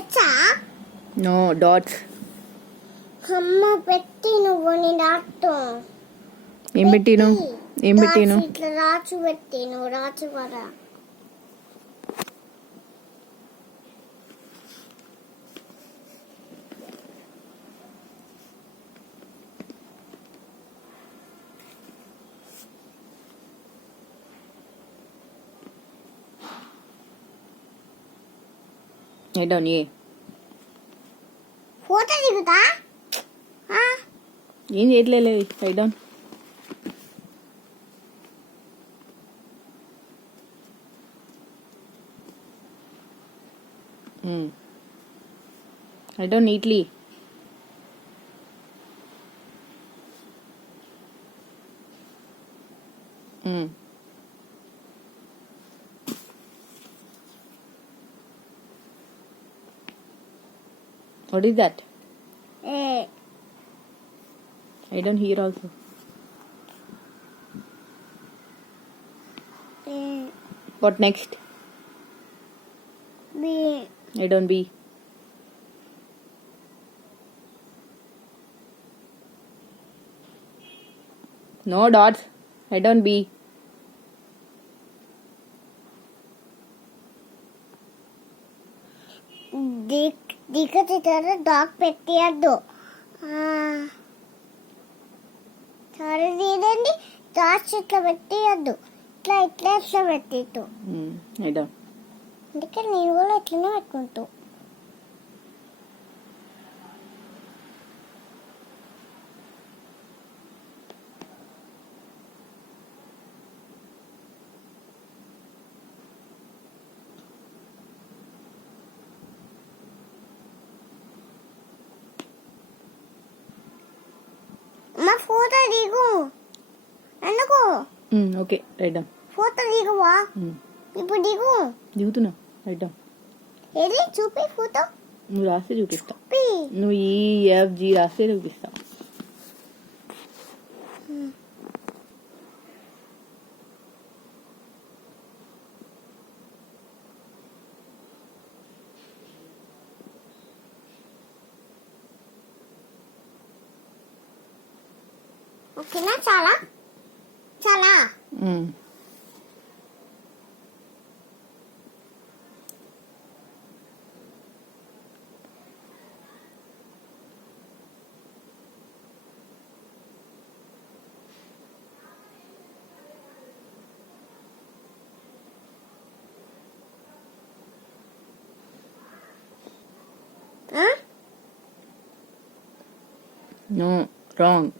హెచ్చా no dots. అమ్మ పెట్టి నువ్వు నీ డాట్తో ఏం పెట్టిను ఏం పెట్టిను ఇట్లా రాచు పెట్టి నువ్వు రాచు కదా. ఏడోని ఫోటో దిగుతా ఏం చేయట్లేదు. Right down. Right down neatly. What is that? I don't hear also. What next? B. I don't be. No dots. I don't be. దిగతితో డాగ్ పెట్టియద్దు. సరే తీదండి. డాట్స్ ఇట్లా పెట్టియద్దు. ఇట్లా ఇట్లా ఇట్లా పెట్టిట్టు. I don't. అందుకే నేను కూడా ఇట్లనే పెట్టుకుంటూ. మా ఫోటో దిగు. ఎందుకు? Okay, right down. ఫోటో దిగువా? ఇప్పుడు దిగు. దిగుతున్నా. Right down. ఏది చూపి ఫోటో. నువ్వు రాస్తే చూపిస్తా. నువ్వు EFG రాస్తే చూపిస్తా. ఓకేనా? చాలా చాలా No, wrong.